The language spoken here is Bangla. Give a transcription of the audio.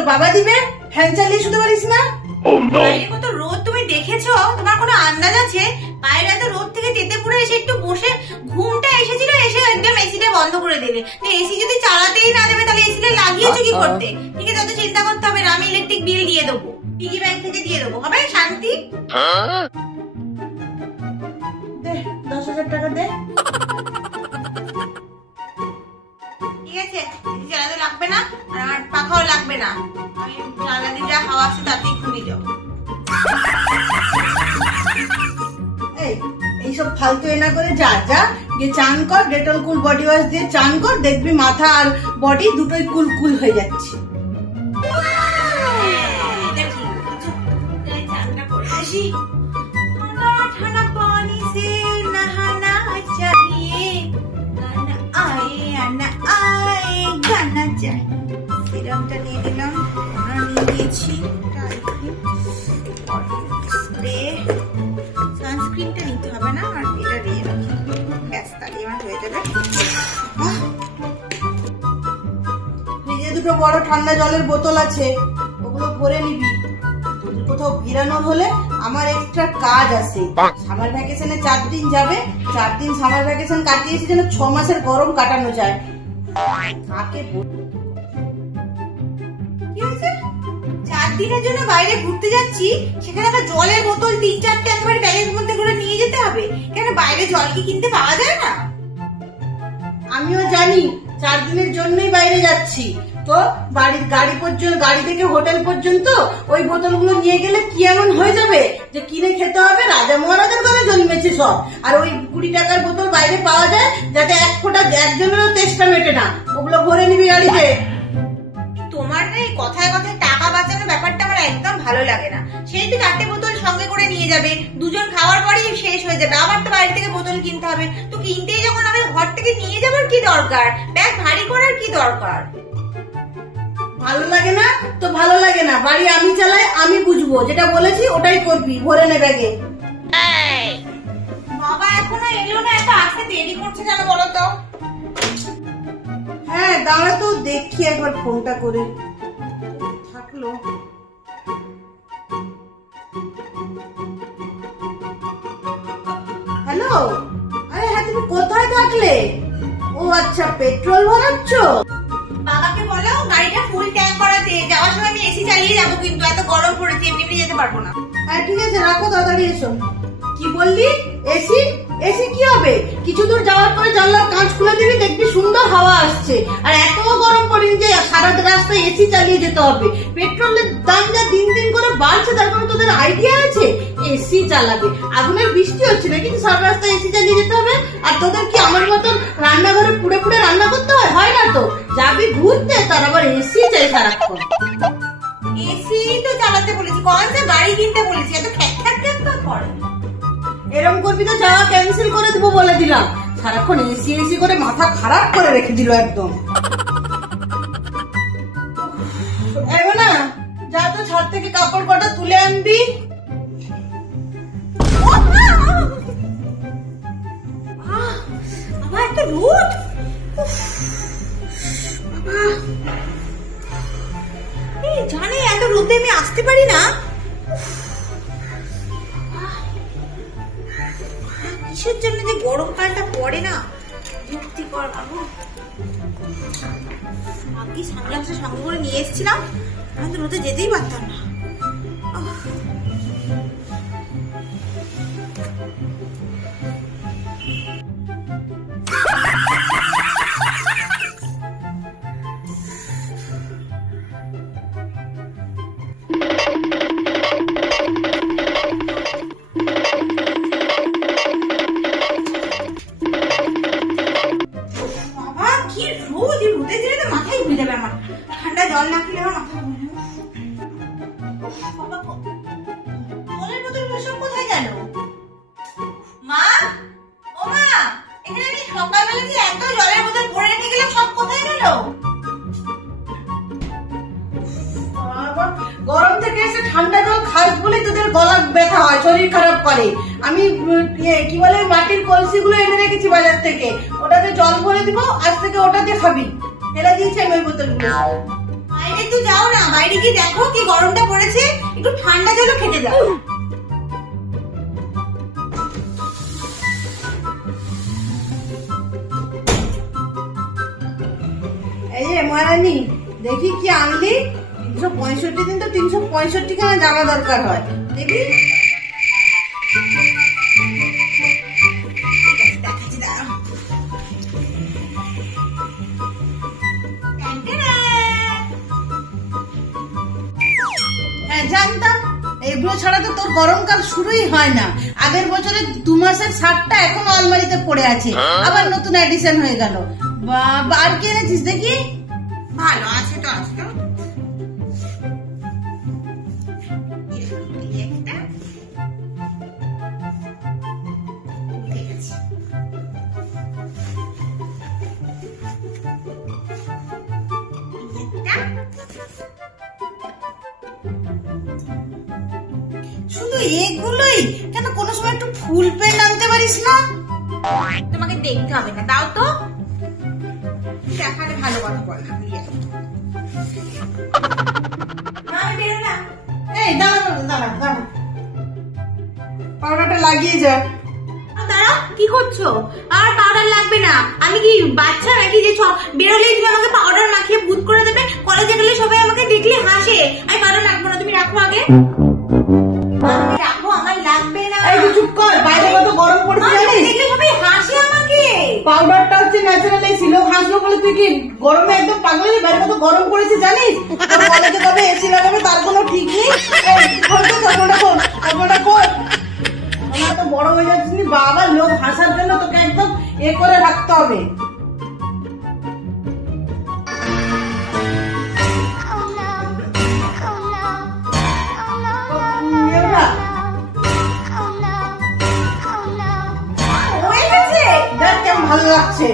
তোর বাবা দিবে? ফ্যান চালিয়ে শুতে পারিস না? বাইরে কত রোদ তুমি দেখেছো? তোমার কোনো আন্দাজ আছে? বাইরে এত রোদ থেকে তেতেপুরে এসে একটু বসে ঘুমটা এসেছিল, এসে একদম এসিটা বন্ধ করে দেবে। এসি যদি চালাতেই না দেবে তাহলে এসিটা লাগিয়েছো কি করতে? ঠিক আছে, অত চিন্তা করতে হবে না, আমি ইলেকট্রিক বিল দিয়ে দেবো, পিগি ব্যাংক থেকে দিয়ে দেবো, হবে? শান্তি। দে 10,000 টাকা দে। ঠিক আছে, চালাতে লাগবে না আর পাখাও লাগবে না, আমি জানলা দিয়ে যা হাওয়া আছে তাতেই ঘুমিয়ে যাও। এইসব ফালতু এনা করে যা যা গিয়ে চান কর, ডেটল কুল বডি ওয়াশ দিয়ে চান কর, দেখবি মাথা আর বডি দুটোই কুল কুল হয়ে যাচ্ছে। ঠান্ডা পানি সে নহানা চাহিয়ে, গানা আয়ে না আয়ে গানা চাই। সিরামটা নিয়ে নিলাম, নিয়ে নিয়েছি, স্প্রে, সানস্ক্রিনটা নিতে হবে না, আর এটা দিয়ে রাখি, ব্যাস তাহলে আমার হয়ে যাবে। ফ্রিজে দুটো বড় ঠান্ডা জলের বোতল আছে, ওগুলো ভরে নিবি। কোথাও ভিড়ানোর হলে আমার এক্সট্রা কাজ আছে। সামার ভ্যাকেশনে 4 দিন যাবে, 4 দিন সামার ভ্যাকেশন কাটিয়েছি যেন 6 মাসের গরম কাটানো যায়। কাকে কি হয়েছে? 4 দিনের জন্য বাইরে ঘুরতে যাচ্ছি, সেখানে আবার জলের বোতল 3-4টে একেবারে ব্যাগের মধ্যে করে নিয়ে যেতে হবে কেন? বাইরে জল কি কিনতে পাওয়া যায় না? আমিও জানি 4 দিনের জন্যই বাইরে যাচ্ছি, তো বাড়ির গাড়ি পর্যন্ত, গাড়ি থেকে হোটেল পর্যন্ত ওই বোতলগুলো নিয়ে গেলে কি এমন হয়ে যাবে যে কিনে খেতে হবে? রাজা মহারাজার ঘরে জন্মেছে সব। আর ওই 20 টাকার বোতল বাইরে পাওয়া যায় যাতে এক ফোঁটা একজনেরও তেষ্টা মেটে না, ওগুলো ভরে নিবি গাড়িতে। তোমার না এই কথায় কথায় টাকা বাঁচানোর ব্যাপারটা আমার একদম ভালো লাগে না। সেই তো 4টে বোতল সঙ্গে করে নিয়ে যাবে, দুজন খাওয়ার পরেই শেষ হয়ে যাবে, আবার তো বাইরে থেকে বোতল কিনতে হবে। তো কিনতেই যখন আমি ঘর থেকে নিয়ে যাবার কি দরকার? ব্যাগ ভারী করার কি দরকার? ভালো লাগে না তো ভালো লাগে না, বাড়ি আমি চালাই, আমি বুঝবো, যেটা বলেছি ওটাই করবি, ভরে নে ব্যাগে। বাবা এখনো এলো না, এত আসতে দেরি করছে কেন বলো তো? হ্যাঁ দাঁড়া তো দেখি একবার ফোনটা করে, থাকলো। হ্যালো, আরে হ্যাঁ তুমি কোথায় থাকলে? ও আচ্ছা, পেট্রোল ভরাচ্ছ? বাবাকে বলো গাড়িটা ফুল ট্যাঙ্ক করাতে, যাওয়ার সময় আমি এসি চালিয়ে যাবো, কিন্তু এত গরম পড়েছে এমনি যেতে পারবো না। হ্যাঁ ঠিক আছে, রাখো, তাড়াতাড়ি এসো। কি বললি? এসি? এসি কি হবে? কিছু দূর যাওয়ার পরে জানলার কাঁচ খুলে দিবি, দেখবি সুন্দর হাওয়া আসছে। আর এত গরম পড়েনি যে সারা রাস্তায় এসি চালিয়ে যেতে হবে। পেট্রোলের দাম যা দিন দিন করে বাড়ছে, তারপরে তোদের আইডিয়া আছে এসি চালাবে? আগুনের বৃষ্টি হচ্ছে না, কিন্তু সারা রাস্তায় এসি চালিয়ে যেতে হবে। আর তোদের কি আমার মতন রান্নাঘরে পুড়ে পুড়ে রান্না করতে হয়? হয় না তো, যাবি ঘুরতে, তার আবার এসি চাই সারাক্ষণ। এসি তো চালাতে বলেছি, কোন যা গাড়ি কিনতে বলেছি, এত খ্যাক খ্যাক খ্যাক তো করে। এরকম করবি তো যাওয়া ক্যান্সেল করে দেবো বলে দিলাম। সারাক্ষণ এসি এসি করে মাথা খারাপ করে রেখে দিল একদম। এগো না, যা তো ছাদ থেকে কাপড় কটা তুলে আনবি। বাবা একটা রোদ, জানি এত রোদে আমি আসতে পারি না। কিসের জন্য যে গরমকালটা পড়ে না, বিরক্তিকর। বাবু আগে সানগ্লাসটা সঙ্গে করে নিয়ে এসেছিলাম, আমি তো রোদে যেতেই পারতাম না। ঠান্ডা জল না খেলে আমার মাথা ঘুরে। জলের বোতলগুলো সব কোথায় গেল? মা, ও মা, এখানে আমি সকালবেলা যে এত জলের বোতল ভরে রেখে গেলাম, সব কোথায় গেল? গরম থেকে এসে ঠান্ডা জল খাস বলে তোদের গলা ব্যথা হয়, শরীর খারাপ করে। আমি কি বলে মাটির কলসি গুলো এনে রেখেছি বাজার থেকে, ওটাতে জল ভরে দিব, আজ থেকে ওটাতে খাবি। ফেলে দিয়েছি আমি ওই বোতলগুলো। বাইরে একটু যাও না, বাইরে গিয়ে দেখো কি গরমটা পড়েছে, একটু ঠান্ডা জলও খেতে যাও। এই যে মহারানী, দেখি কি আনলি। 365 দিন তো 365 খানা জামা দরকার হয়, দেখি। দেখাচ্ছি, দাঁড়াও। হ্যাঁ, জানতাম এগুলো ছাড়া তো তোর গরমকাল শুরুই হয় না। আগের বছরের 2 মাসের শার্টটা এখনো আলমারিতে পড়ে আছে, আবার নতুন এডিশন হয়ে গেল। বাবা, আর কি এনেছিস দেখি? ভালো আছে তো, আছে তো। এই একটা। ঠিক আছে। এই একটা। শুধু এগুলোই কেন? কোনো সময় একটু ফুল পেন আনতে পারিস না? তোমাকে দেখতে হবে না, দাও তো। দেখালে ভালো কথা বল না, নিয়ে যাও। না, আমি বেরোলাম। এই দাঁড়া দাঁড়া দাঁড়া, পাউডারটা লাগিয়ে যা। দাঁড়াও, কি করছো? আর পাউডার লাগবে না। আমি কি বাচ্চা নাকি যে বেরোলেই তুমি আমাকে পাউডার মাখিয়ে ভূত করে দেবে? কলেজে গেলে সবাই আমাকে দেখলে হাসে। আমি পাউডার রাখবো না, তুমি রাখো আগে। তুমি রাখো, আমার লাগবে না। এই তুই চুপ কর, বাইরে কত গরম পড়েছে জানিস? দেখলে সবাই হাসে আমাকে। পাউডারটা হচ্ছে ন্যাচারাল এসি, লোক হাসলো বলে তুই কি গরমে একদম পাগল হয়ে বাইরে কত গরম পড়েছে জানিস? তোর কলেজে কবে এসি লাগাবে তার কোনো ঠিক নেই। এই, খোল তো চশমাটা খোল, চশমাটা খোল। আমার তো বড় হয়ে যাচ্ছিস নি বাবা, লোক হাসার জন্য তোকে একদম করে রাখতে হবে। হয়ে গেছে। দেখ কেমন ভালো লাগছে।